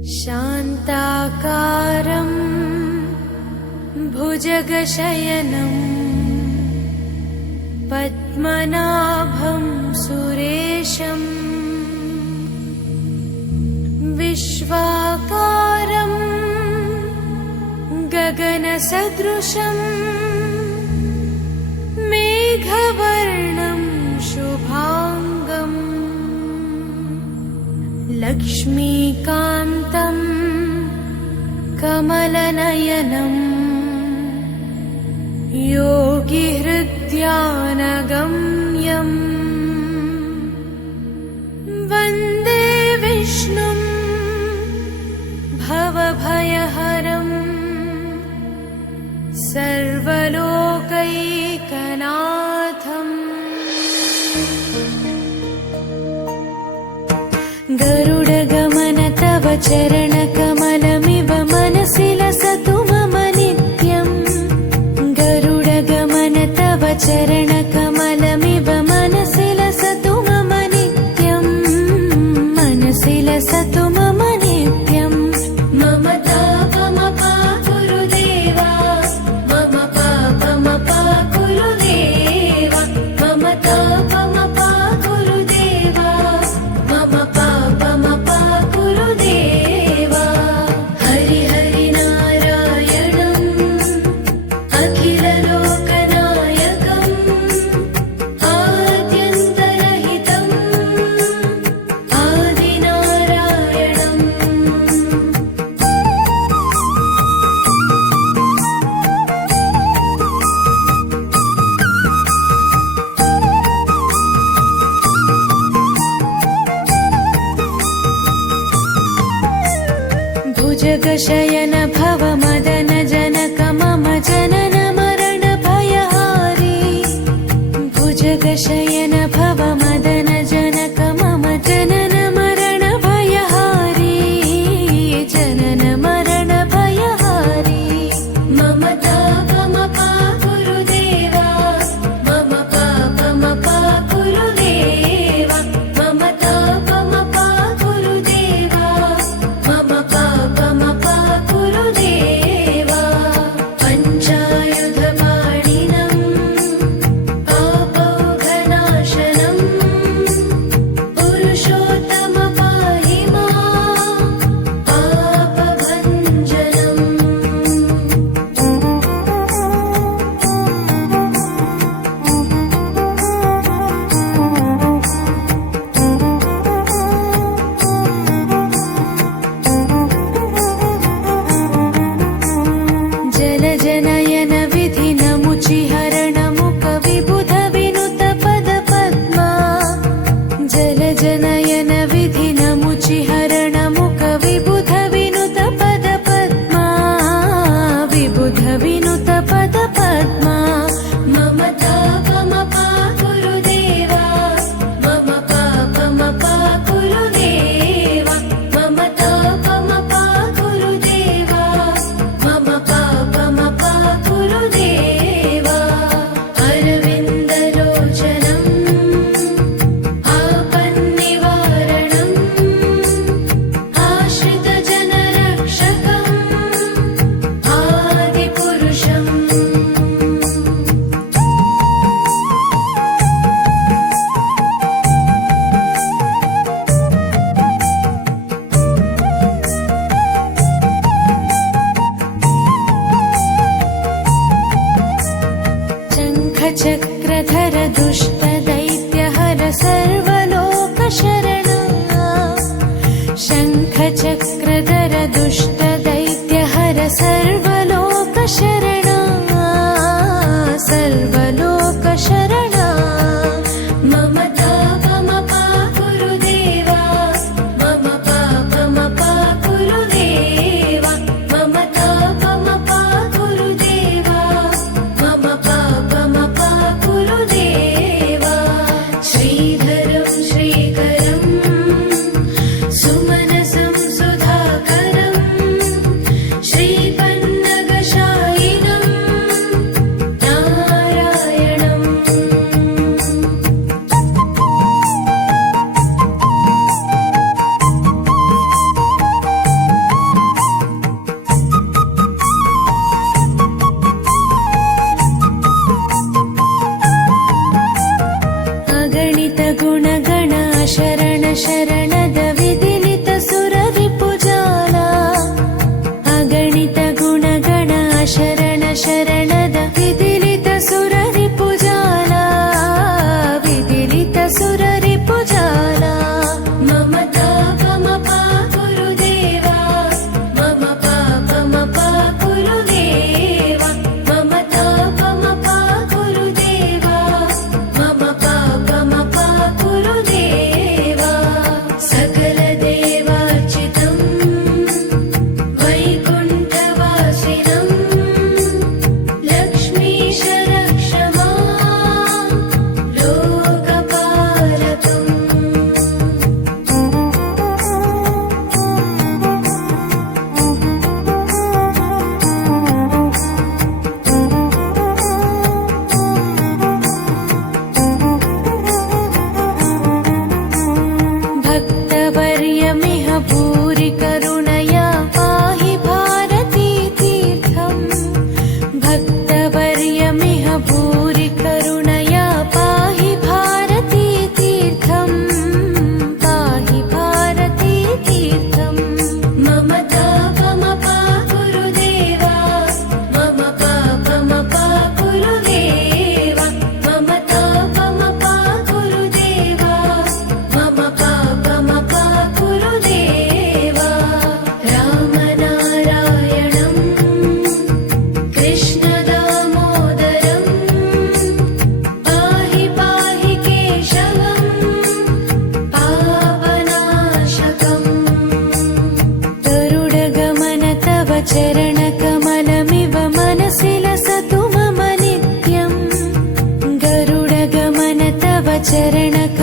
शान्ताकारं भुजगशयनं पद्मनाभं सुरेशं विश्वाकारं गगनसदृशं मेघवर्णं शुभांगं लक्ष्मीकान्तं कमलनयनं योगिहृद्यानगम्यं वन्दे विष्णुं भवभयहरं सर्वलोकैकनाथम्। गरुडगमन तव चरणकमलमिव मनसि लसतु मम नित्यम्। गरुडगमन तव चरणकमलमिव मनसि लसतु मम नित्यम्। मनसि लसतु मम नित्यम्। मम तापमपा गुरुदेवा, मम पापमपा गुरुदेवा, मम तापमपा गुरुदेवा, मम पापमपा गुरुदेवा। हरि हरि नारायणम् अखिललोकनायकम् आद्यन्तरहितम् आदिनारायणम्। भुजगशयन भव मदन जनक मम जनन मरण भयहारी। भुजगशयन भव मदन जनक मम जनन मरण भयहारी। जनन मरण भयहारी। मम तापमपा गुरुदेवा, मम पापमपा गुरुदेवा, मम तापमपा गुरुदेवा, मम पापमपा गुरुदेवा। पञ्चायुधपाणिनम् पापौघनाशनम् पुरुषोत्तम पाहि माम् पापभञ्जनम्। जलजनयन विधिनमुचिहरणमुख विबुध विनुत पद पद्मा। जलजनयन विधिनमुचिहरणमुख विबुध विनुत पद पद्मा। विबुध विनुत पद पद्मा। मम तापमपा गुरुदेवा, मम पापमपा गुरुदेवा, मम तापमपा गुरुदेवा, मम पापमपा गुरुदेवा। अरविन्दलोचनम् आपन्निवारणम् आश्रितजनरक्षकम् आदिपुरुषम्। शङ्खचक्रधर दुष्टदैत्यहर सर्वलोकशरणा। शङ्खचक्रधर दुष्टदैत्यहर सर्वलोकशरणा। सर्वलोकशरणा। मम तापमपा गुरुदेवा, मम पापमपा गुरुदेवा, मम तापमपा गुरुदेवा, मम पापमपा गुरुदेवा। श्रीधरं श्रीकरं सुमनसं सुधाकरं श्रीपन् चरणकमलमिव मनसि लसतु मम नित्यम् गरुडगमन तव चरणक